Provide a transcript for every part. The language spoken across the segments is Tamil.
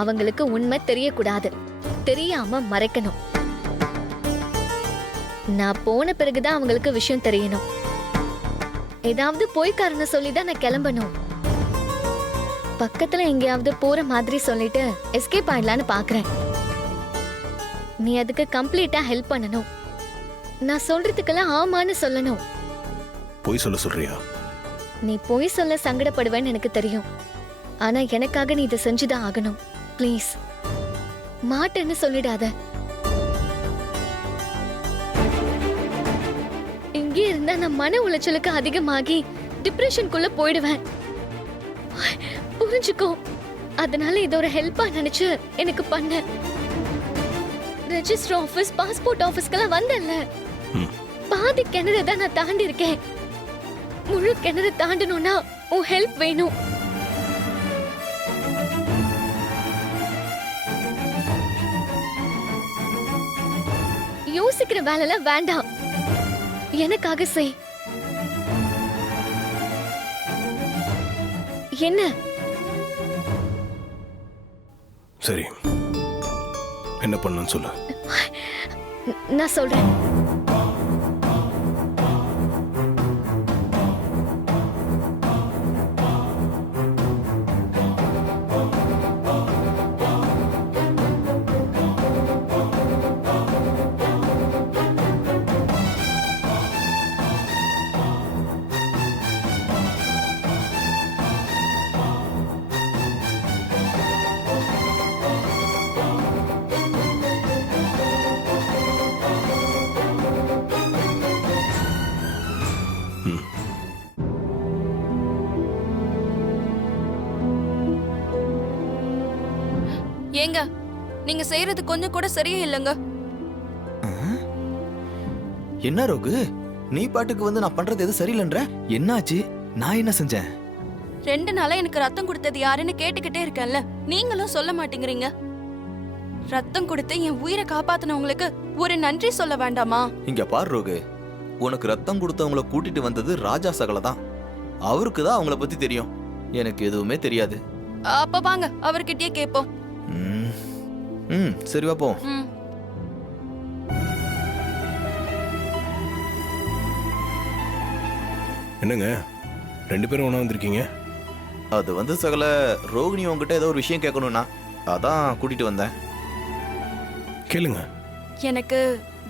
அவங்களுக்கு உண்மை தெரியக்கூடாது, தெரியாம மறைக்கணும். நான் போன பிறகுதான் அவங்களுக்கு விஷயம் தெரியணும். ஏதாவது போய் காரணம் சொல்லிதான் நான் கிளம்பணும். பக்கத்துல எங்கேயாவது போற மாதிரி சொல்லிட்டு எஸ்கேப் ஆயிடலான்னு பாக்குறேன். நீ அதுக்கு கம்ப்ளீட்டா ஹெல்ப் பண்ணணும். நான் சொல்றதுக்கெல்லாம் ஆமான்னு சொல்லணும். போய் சொல்றியா? நீ போய் சொல்ல சங்கடப்படுவேன்னு எனக்கு தெரியும். ஆனா எனக்காக நீ இதை செஞ்சுதான் ஆகணும். ப்ளீஸ் மாட்டேன்னு சொல்லிடாத. இங்கே இருந்தா நான் மன உளைச்சலுக்கு அதிகமாகி டிப்ரெஷனுக்குள்ள போயிடுவேன். புரிஞ்சுக்கோ. அதனால இது ஒரு ஹெல்ப்பா நினைச்சு எனக்கு பண்ண. ரெஜிஸ்டர் ஆபீஸ், பாஸ்போர்ட் ஆபீஸ்க்கெல்லாம் வந்தல்ல, பாதி கிணறு தான் நான் தாண்டி இருக்கேன். முழு கிணறு தாண்டணும்னா உன் ஹெல்ப் வேணும். யோசிக்கிற வேலைலாம் வேண்டாம், எனக்காக செய். என்ன? சரி, என்ன பண்ணணும்னு சொல்லு. நான் சொல்றேன். ஏங்க, நீங்க செய்யறது கொஞ்சம் கூட சரியே இல்லைங்க. என்ன ரோகு, நீ பாட்டுக்கு வந்து நான் பண்றது எது சரியில்லைன்ற? என்னாச்சு? நான் என்ன செஞ்சேன்? 2 நாளா எனக்கு ரத்தம் கொடுத்தது யாருன்னு கேட்டுக்கிட்டே இருக்கேன்ல, நீங்களும் சொல்ல மாட்டேங்கிறீங்க. ரத்தம் கொடுத்து என் உயிரை காப்பாத்தினவங்களுக்கு ஒரு நன்றி சொல்ல வேண்டாமா? இங்க பாரு ரோகு, உனக்கு ரத்தம் கொடுத்தவங்கள கூட்டிட்டு வந்தது ராஜா சகல தான். அவருக்கு தான் அவங்கள பத்தி தெரியும், எனக்கு எதுவுமே தெரியாது. அப்ப வாங்க அவர்கிட்டயே கேட்போம். சரி வா போம். என்னங்க 2 பேரும் ஒண்ணா வந்திருக்கீங்க? அது வந்து சகல, ரோகிணி உங்ககிட்ட ஏதோ ஒரு விஷயம் கேட்கணும்னா அதான் கூட்டிட்டு வந்தேன். கேளுங்க. எனக்கு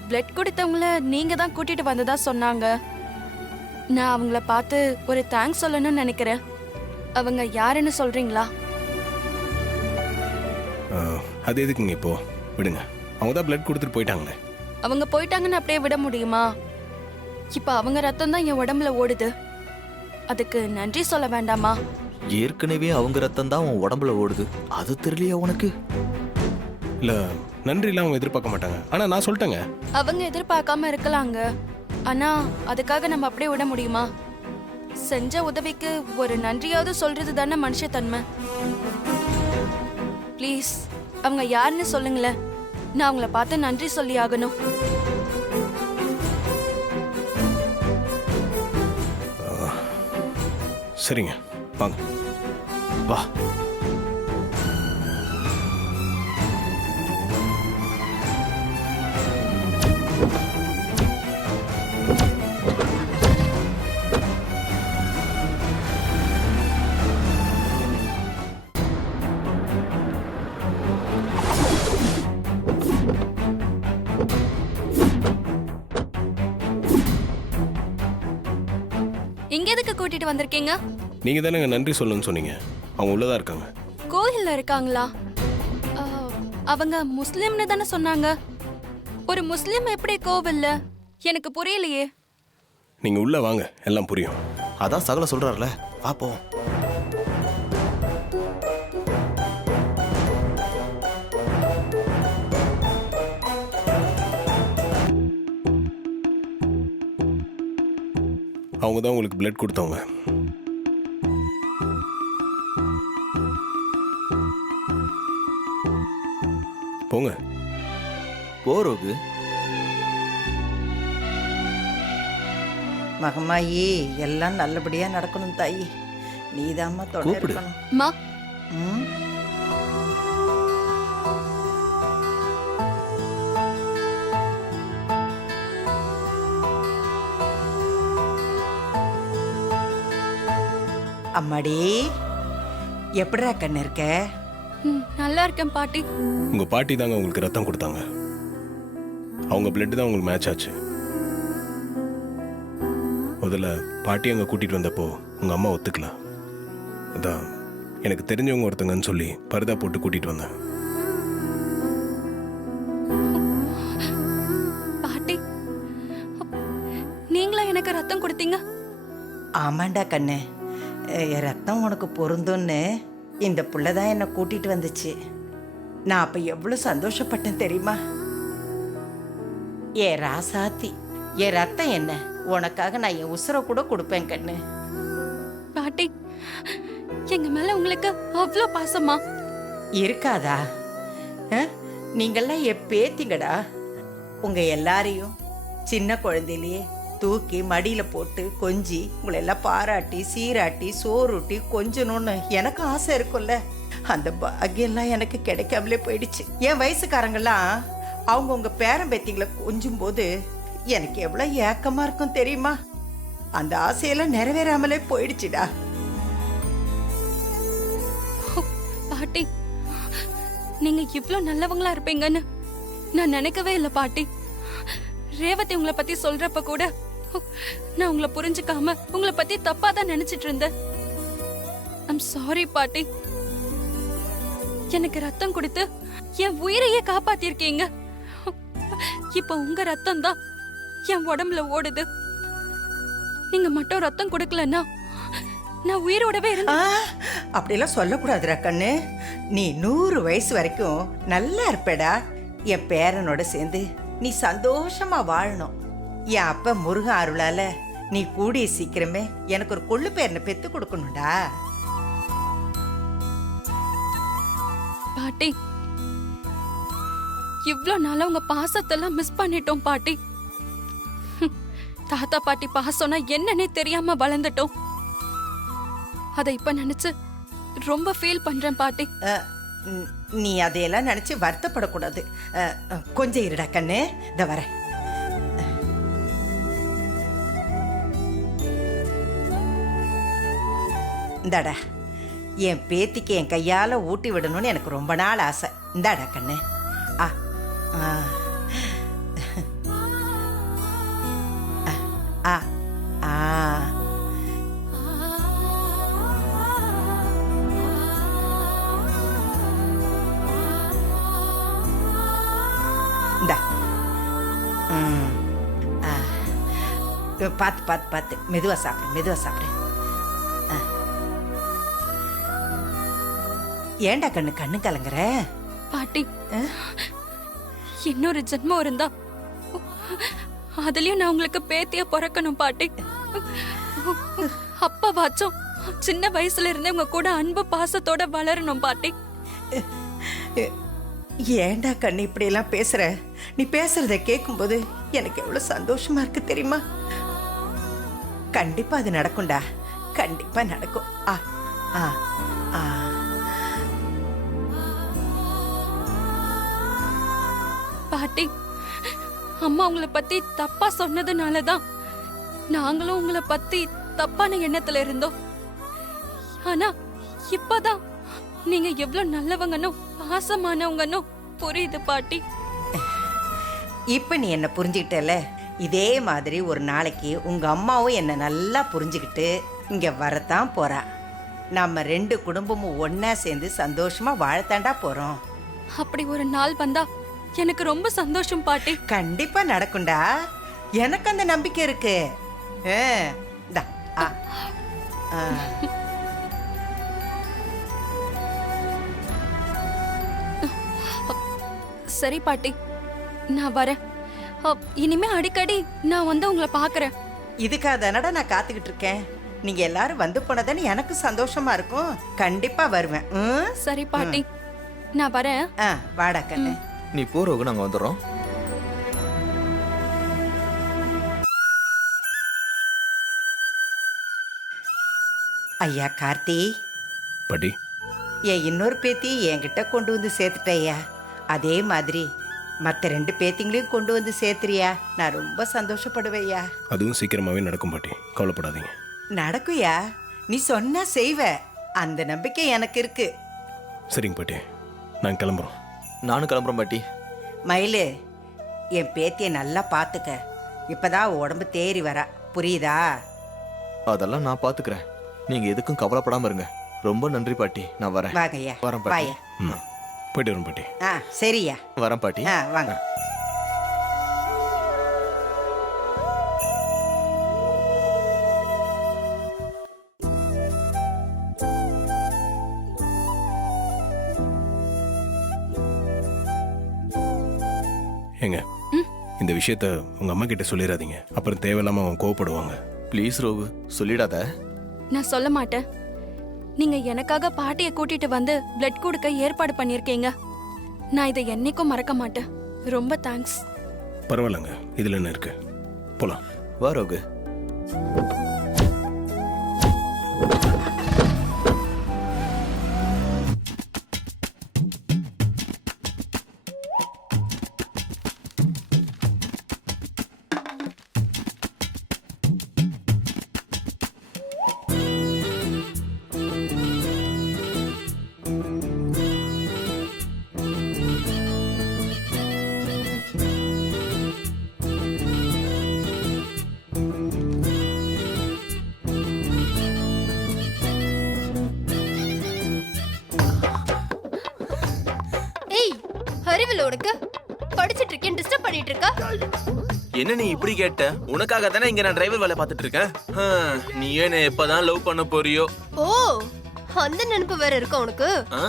பிளட் கொடுத்தவங்கள நீங்க தான் கூட்டிட்டு வந்ததா சொன்னாங்க. நான் அவங்கள பார்த்து ஒரு தேங்க்ஸ் சொல்லணும்னு நினைக்கிறேன். அவங்க யாருன்னு சொல்றீங்களா? அது எதுக்குங்க இப்போ? விடுங்க, அவங்க தான் பிளட் கொடுத்துட்டு போயிட்டாங்களே. அவங்க போயிட்டாங்கன்னு அப்படியே விட முடியுமா? இப்ப அவங்க ரத்தம் தான் என் உடம்புல ஓடுது, அதுக்கு நன்றி சொல்ல வேண்டாமா? ஏற்கனவே அவங்க ரத்தம் தான் உன் உடம்புல ஓடுது, அது தெரியலையா உனக்கு? இல்ல, நன்றி எல்லாம் அவங்க எதிர்பார்க்க மாட்டாங்க. ஆனா நான் சொல்லிட்டேங்க. அவங்க எதிர்பார்க்காம இருக்கலாங்க, ஆனா அதுக்காக நம்ம அப்படியே விட முடியுமா? செஞ்ச உதவிக்கு ஒரு நன்றியாவது சொல்றது தானே மனுஷத்தன்மை. ப்ளீஸ் அவங்க யாருன்னு சொல்லுங்களேன், நான் அவங்கள பார்த்து நன்றி சொல்லி ஆகணும். சரிங்க, வாங்க. வா. இங்க எதுக்கு கூட்டிட்டு வந்திருக்கீங்க? நீங்க தானே நன்றி சொல்லணும்னு சொன்னீங்க. அவங்க உள்ளதா இருக்காங்க. கோயில்ல இருக்காங்களா? அவங்க முஸ்லிம்னு தானே சொன்னாங்க. ஒரு முஸ்லிம் எப்படி கோவில்ல? எனக்கு புரியலையே. நீங்க உள்ள வாங்க, எல்லாம் புரியும். அதான் சகல சொல்றாருல, பாப்போம். அவங்க தான் உங்களுக்கு பிளட் கொடுத்தவங்க. போங்க. போரோகு. மகமாயி, எல்லாம் நல்லபடியா நடக்கணும் தாயி. நீதாம்மா துணை இருக்கணும். மா, ம்? அம்மாடி எப்படிடா கண்ணு இருக்க? நல்லா இருக்கேன் பாட்டி. உங்க பாட்டி தாங்க உங்களுக்கு ரத்தம் கொடுத்தாங்க. அவங்க பிளட் தான் உங்களுக்கு மேட்ச் ஆச்சு. முதல்ல பாட்டி அங்கே கூட்டிட்டு வந்தப்போ உங்க அம்மா ஒத்துக்கல. அதான் எனக்கு தெரிஞ்சவங்க ஒருத்தங்கன்னு சொல்லி பரிதா போட்டு கூட்டிட்டு வந்தேன். பாட்டி, நீங்களா எனக்கு ரத்தம் கொடுத்தீங்க? ஆமாண்டா கண்ணு, என் ரத்தம் உனக்கு பொருந்தும்னு இந்த புள்ள தான் என்னை கூட்டிட்டு வந்துச்சு. நான் அப்ப எவ்வளவு சந்தோஷப்பட்டேன் தெரியுமா? ஏ ராசாத்தி, என் ரத்தம் என்ன, உனக்காக நான் என் உசுரை கூட கொடுப்பேன் கண்ணு. பாட்டி, எங்க மேல உங்களுக்கு அவ்வளோ பாசமா? இருக்காதா? நீங்கெல்லாம் என் பேத்திங்கடா. உங்க எல்லாரையும் சின்ன குழந்தையிலேயே தூக்கி மடியில போட்டு கொஞ்சி உங்களை எல்லாம் பாராட்டி சீராட்டி சோறுட்டி கொஞ்சணும்னு எனக்கு ஆசை இருக்கும்ல. அந்த பாக்கியெல்லாம் எனக்கு கிடைக்காமலே போயிடுச்சு. என் வயசுக்காரங்கெல்லாம் அவங்க உங்க பேரன் பேத்திங்களை கொஞ்சும் போது எனக்கு எவ்வளவு ஏக்கமா இருக்கும் தெரியுமா? அந்த ஆசையெல்லாம் நிறைவேறாமலே போயிடுச்சுடா. பாட்டி, நீங்க இவ்ளோ நல்லவங்களா இருப்பீங்கன்னு நான் நினைக்கவே இல்லை பாட்டி. ரேவதி உங்களை பத்தி சொல்றப்ப கூட நான் உங்களை புரிஞ்சுக்காம உங்களை பத்தி தப்பா தான் நினைச்சிட்டு இருந்தேன். ஐம் சாரி பாட்டி. எனக்கு ரத்தம் கொடுத்து என் உயிரையே காப்பாத்திருக்கீங்க. இப்ப உங்க ரத்தம் தான் என் உடம்புல ஓடுது. நீங்க மட்டும் ரத்தம் கொடுக்கலன்னா நான் உயிரோடவே இருந்தேன். அப்படியெல்லாம் சொல்லக்கூடாதுடா கண்ணு. நீ 100 வயசு வரைக்கும் நல்லா இருப்படா. என் பேரனோட சேர்ந்து நீ சந்தோஷமா வாழணும். என் அப்ப முருகன் அருளால நீ கூடிய சீக்கிரமே எனக்கு ஒரு கொள்ளு பேரனை பெத்து கொடுக்கணும்டா. பாட்டி, இவ்ளோ நாளா உங்க பாசத்தெல்லாம் மிஸ் பண்ணிட்டோம் பாட்டி. தாத்தா பாட்டி பாசம்னா என்னன்னே தெரியாம வளர்ந்துட்டோம். அத இப்ப நினைச்சு ரொம்ப ஃபீல் பண்றேன் பாட்டி. நீ அதையெல்லாம் நினைச்சு வருத்தப்படக்கூடாது. கொஞ்சம் இருடா கண்ணு, இந்த வர. இந்தாடா, என் பேத்திக்கு என் கையால ஊட்டி விடணும்னு எனக்கு ரொம்ப நாள் ஆசை. இந்தாடா கண்ணு. ஆ ஆ ஆ ஆ இந்தா. பார்த்து பார்த்து பார்த்து மெதுவா சாப்பிடு, மெதுவா சாப்பிடு. ஏண்டா கண்ணு கண்ணு கலங்குற? பாட்டி, இன்னொரு ஜென்மம் இருந்தா அதுலயும் நான் உங்களுக்கு பேத்தியா பிறக்கணும் பாட்டி. அப்பாவாச்சும் சின்ன வயசுல இருந்தே உங்க கூட அன்பு பாசத்தோட வளரணும் பாட்டி. ஏண்டா கண்ணு இப்படி எல்லாம் பேசுற? நீ பேசுறத கேட்கும்போது எனக்கு எவ்வளவு சந்தோஷமா இருக்கு தெரியுமா? கண்டிப்பா அது நடக்கும்டா, கண்டிப்பா நடக்கும். ஆ ஆ ஆ பாட்டி, அம்மா உங்களை பத்தி தப்பா சொன்னதுனாலதான் நாங்களும் உங்களை பத்தி தப்பான எண்ணத்துல இருந்தோம். ஆனா இப்பதான் நீங்க எவ்வளவு நல்லவங்கன்னு பாசமானவங்கன்னு புரியுது பாட்டி. இப்ப நீ என்ன புரிஞ்சுக்கிட்டல, இதே மாதிரி ஒரு நாளைக்கு உங்க அம்மாவும் என்ன நல்லா புரிஞ்சுக்கிட்டு இங்க வரத்தான் போறா. நம்ம 2 குடும்பமும் ஒன்னா சேர்ந்து சந்தோஷமா வாழத்தாண்டா போறோம். அப்படி ஒரு நாள் வந்தா எனக்கு ரொம்ப சந்தோஷம் பாட்டி. கண்டிப்பா நடக்கும்டா, எனக்கு அந்த நம்பிக்கை இருக்கு. இந்தா, ஆ, ஆ. சரி பாட்டி, நான் வரேன். இனிமே அடிக்கடி நான் வந்து உங்களை பாக்குறேன். இதுக்காக தானடா நான் காத்துக்கிட்டு இருக்கேன். நீங்க எல்லாரும் வந்து போனதானே எனக்கு சந்தோஷமா இருக்கும். கண்டிப்பா வருவேன். சரி பாட்டி, நான் வரேன். வாடா கண்ணு. நீ போறவங்க நாங்க வந்துடுறோம். ஐயா கார்த்தி, பாட்டி, என் இன்னொரு பேத்தி என்கிட்ட கொண்டு வந்து சேர்த்துட்டய்யா. அதே மாதிரி மற்ற 2 பேத்திங்களையும் கொண்டு வந்து சேர்த்துறியா? நான் ரொம்ப சந்தோஷப்படுவேயா. அதுவும் சீக்கிரமாவே நடக்கும் பாட்டி, கவலைப்படாதீங்க. நடக்குயா, நீ சொன்னா செய்வ, அந்த நம்பிக்கை எனக்கு இருக்கு. சரிங்க பாட்டி, நான் கிளம்புறோம். நானும் கிளம்புறேன் பாட்டி. மயிலு, என் பேத்தியை நல்லா பார்த்துக்க. இப்பதான் உடம்பு தேறி வரா, புரியுதா? அதெல்லாம் நான் பாத்துக்கிறேன். நீங்க எதுக்கும் கவலைப்படாம இருங்க. ரொம்ப நன்றி பாட்டி. நான் வரேன். வாங்கய்யா, வரேன் பாட்டி. வாயா. ம், போயிட்டு வரேன் பாட்டி. சரியா, வரேன் பாட்டி. வாங்க. ஏங்க, இந்த விஷயத்த உங்க அம்மா கிட்ட சொல்லிடாதீங்க, அப்புறம் தேவையில்லாம அவங்க கோவப்படுவாங்க. ப்ளீஸ் ரோகு, சொல்லிடாத. நான் சொல்ல மாட்டேன். நீங்க எனக்காக பாட்டியை கூட்டிட்டு வந்து பிளட் கொடுக்க ஏற்பாடு பண்ணிருக்கீங்க. நான் இதை என்னைக்கும் மறக்க மாட்டேன். ரொம்ப தேங்க்ஸ். பரவாயில்லங்க, இதுல என்ன இருக்கு, போலாம். வா ரோகு. ஏய், அறிவில்ல உனக்கு? படிச்சிட்டு இருக்கேன், டிஸ்டர்ப் பண்ணிட்டு இருக்கா? என்ன நீ இப்படி கேட்ட? உனக்காக தானே இங்க நான் டிரைவர் வேலை பார்த்துட்டு இருக்கேன். நீ என்ன எப்பதான் லவ் பண்ண போறியோ? ஓ, அந்த நினைப்பு வேற இருக்கா உனக்கு? ஆ,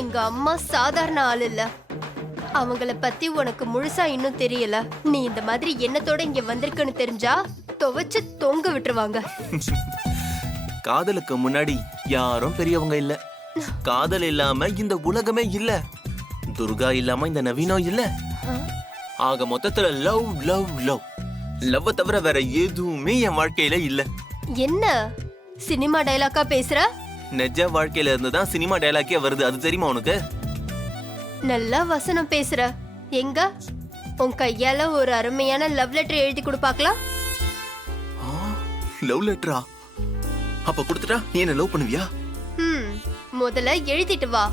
எங்க அம்மா சாதாரண ஆள் இல்ல. அவங்கள பத்தி உனக்கு முழுசா இன்னும் தெரியல. நீ இந்த மாதிரி எண்ணத்தோட இங்க வந்திருக்கன்னு தெரிஞ்சா துவைச்சு தொங்க விட்டுருவாங்க. காதலுக்கு முன்னாடி யாரும் பெரியவங்க இல்ல. காதல் இல்லாம இந்த உலகமே இல்ல. துர்கா இல்லாம இந்த நவீனம் இல்ல. ஆக மொத்தத்துல லவ் லவ் லவ் லவ் தவிர வேற எதுவுமே என் வாழ்க்கையில இல்ல. என்ன சினிமா டயலாக்கா பேசுற? நிஜ வாழ்க்கையில இருந்துதான் சினிமா டயலாக்கே வருது. அது தெரியுமா உனக்கு? நல்லா வசனம் பேசுற. எங்க உன் கையால ஒரு அருமையான லவ் லெட்டர் எழுதி கொடு பார்க்கலாம். லவ் லெட்டரா? அப்ப கொடுத்துட்டா நீ என்ன லவ் பண்ணுவியா? முதல்ல எழுதிட்டு வா.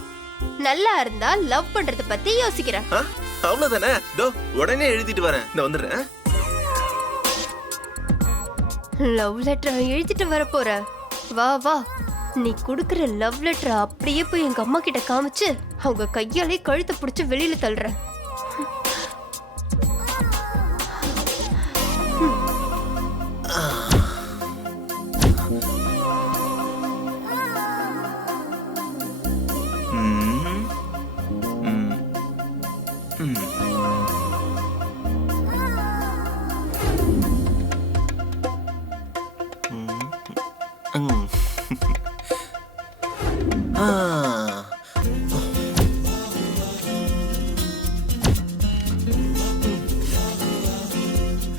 நல்லா இருந்தா லவ் பண்றத பத்தி யோசிக்கிறேன். அவ்வளவுதானே? தோ உடனே எழுதிட்டு வரேன். இந்த வந்துடுறேன். லவ் லெட்டர் எழுதிட்டு வர போற? வா வா. நீ குடுக்கற லவ் லெட்டர் அப்படியே போய் எங்க அம்மா கிட்ட காமிச்சு அவங்க கையாலே கழுத்தை பிடிச்சு வெளியில தள்ளுறேன்.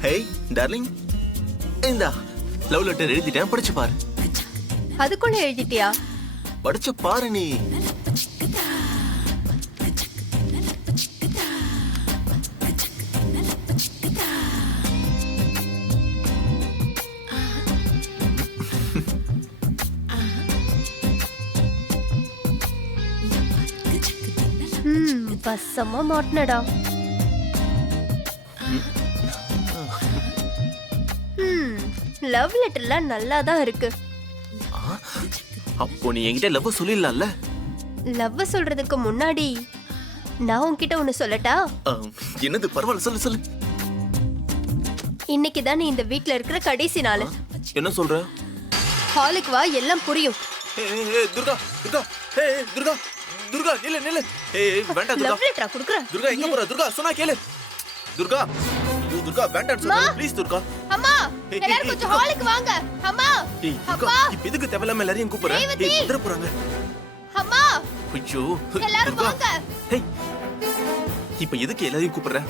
ஹேய் டார்லிங், இந்தா லவ் லெட்டர் எழுதிட்டேன், படிச்சு பாரு. அதுக்குள்ள எழுதிட்டியா? படிச்சு பாரு நீ. பசமா மாட்டினடா. லவ் லெட்டர்லாம் நல்லா தான் இருக்கு. அப்போ நீ என்கிட்ட லவ் சொல்லிடலாம்ல? லவ் சொல்றதுக்கு முன்னாடி நான் உன்கிட்ட ஒண்ணு சொல்லட்டா? என்னது? பரவாயில்ல, சொல்லு சொல்லு. இன்னைக்கு தான் நீ இந்த வீட்ல இருக்கிற கடைசி நாள். என்ன சொல்ற? ஹாலுக்கு வா, எல்லாம் புரியும். துர்கா துர்கா, துர்கா துர்கா, நில்லு நில்லு. வேண்டாம் துர்கா. லவ் லெட்டரா குடுக்குறேன்? துர்கா எங்க போற? துர்கா சொன்னா கேளு. துர்கா, துர்கா வேண்டாம் சொல்லு ப்ளீஸ். துர்கா அம்மா, எல்லாரும் கொஞ்சம் ஹாலுக்கு வாங்க. அம்மா, துர்கா, இப்ப எதுக்கு தேவையில்லாம எல்லாரையும் கூப்பிடுற? வந்துற போறாங்க. அம்மா, ஐயோ எல்லாரும் வாங்க. இப்ப எதுக்கு எல்லாரையும் கூப்பிடுற?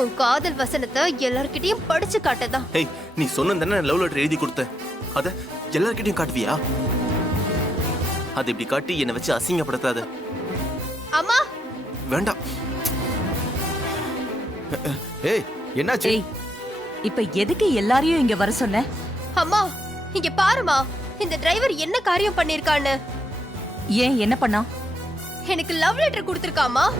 உன் காதல் வசனத்தை எல்லார்கிட்டயும் படிச்சு காட்டதான். நீ சொன்னதானே லவ் லெட்டர் எழுதி கொடுத்த, அத எல்லார்கிட்டயும் காட்டுவியா? அதை இப்படி காட்டி என்னை வச்சு அசிங்கப்படுத்தாத. அம்மா, வேண்டாம். ஏய், என்னாச்சு? இப்ப எதுக்கு எல்லாரையும் இங்க வர சொன்ன? அம்மா, இங்க பாருமா. இந்த டிரைவர் என்ன காரியம் பண்ணிருக்கான்னு. ஏன் என்ன பண்ணா? எனக்கு லவ் லெட்டர் கொடுத்திருக்காமா.